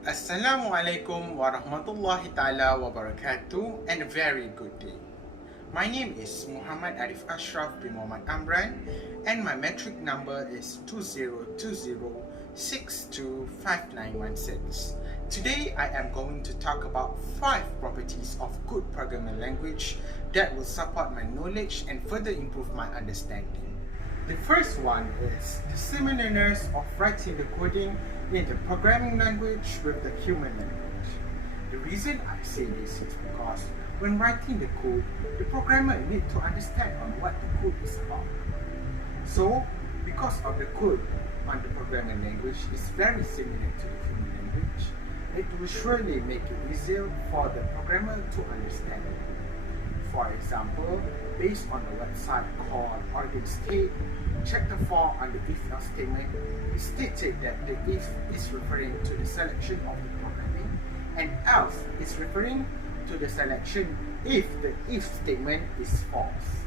Assalamualaikum warahmatullahi ta'ala wabarakatuh, and a very good day. My name is Muhammad Arif Asyraf bin Muhammad AMRAN, and my MATRIC number is 2020625916. Today I am going to talk about 5 properties of good programming language that will support my knowledge and further improve my understanding. The first one is the similarness of writing the coding in the programming language with the human language. The reason I say this is because when writing the code, the programmer needs to understand on what the code is about. So, because of the code on the programming language is very similar to the human language, it will surely make it easier for the programmer to understand it. For example, based on the website called Organ State, Chapter 4 on the if-else statement, it stated that the if is referring to the selection of the programming, and else is referring to the selection if the if statement is false.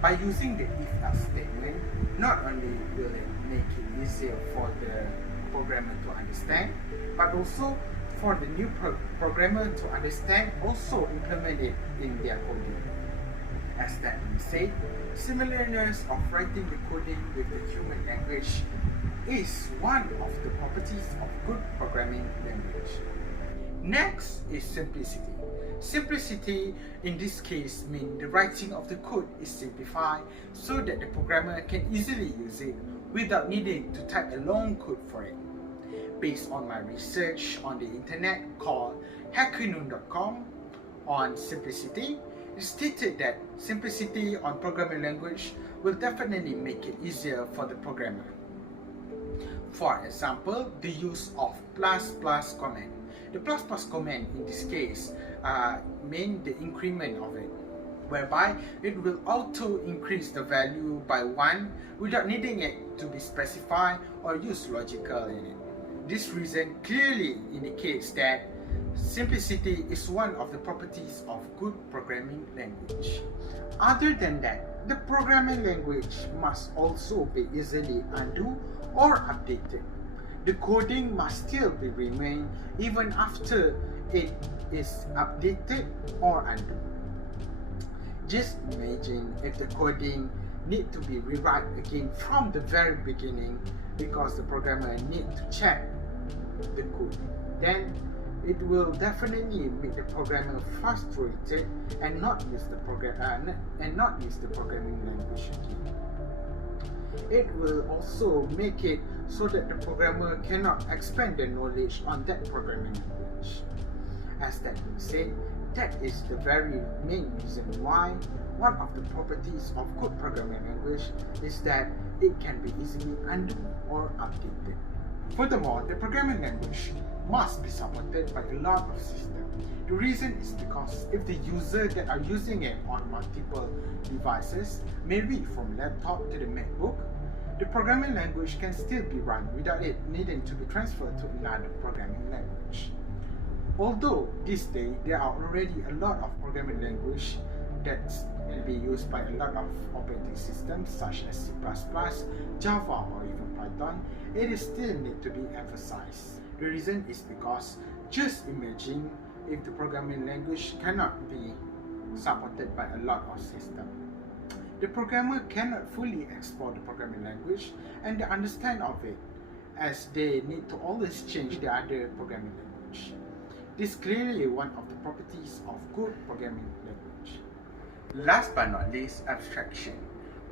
By using the if-else statement, not only will it make it easier for the programmer to understand, but also for the new programmer to understand, also implement it in their coding. As that being said, similarness of writing the coding with the human language is one of the properties of good programming language. Next is simplicity. Simplicity in this case means the writing of the code is simplified so that the programmer can easily use it without needing to type a long code for it. Based on my research on the internet called hackernoon.com on simplicity, it stated that simplicity on programming language will definitely make it easier for the programmer. For example, the use of ++ command. The ++ command in this case means the increment of it, whereby it will auto increase the value by 1 without needing it to be specified or used logical in it. This reason clearly indicates that simplicity is one of the properties of good programming language. Other than that, the programming language must also be easily undo or updated. The coding must still be remain even after it is updated or undo. Just imagine if the coding need to be rewrite again from the very beginning because the programmer need to check the code. Then it will definitely make the programmer frustrated and not use the programming language again. It will also make it so that the programmer cannot expand their knowledge on that programming language. As that being said, that is the very main reason why one of the properties of good programming language is that it can be easily undo or updated. Furthermore, the programming language must be supported by a lot of systems. The reason is because if the user that are using it on multiple devices, maybe from laptop to the MacBook, the programming language can still be run without it needing to be transferred to another programming language. Although this day there are already a lot of programming language that will be used by a lot of operating systems such as C++, Java or even Python, it is still need to be emphasized. The reason is because just imagine if the programming language cannot be supported by a lot of systems. The programmer cannot fully explore the programming language and the understand of it, as they need to always change the other programming language. This is clearly one of the properties of good programming language. Last but not least, abstraction.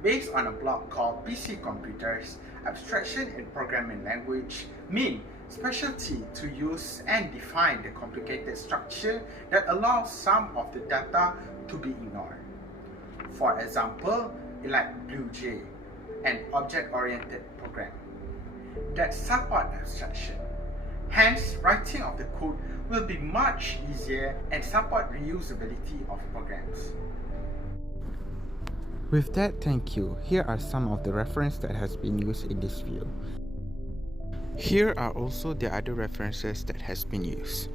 Based on a blog called PC Computers, abstraction in programming language means specialty to use and define the complicated structure that allows some of the data to be ignored. For example, like BlueJ, an object-oriented program that support abstraction. Hence, writing of the code will be much easier and support reusability of programs. With that, thank you. Here are some of the references that has been used in this video. Here are also the other references that has been used.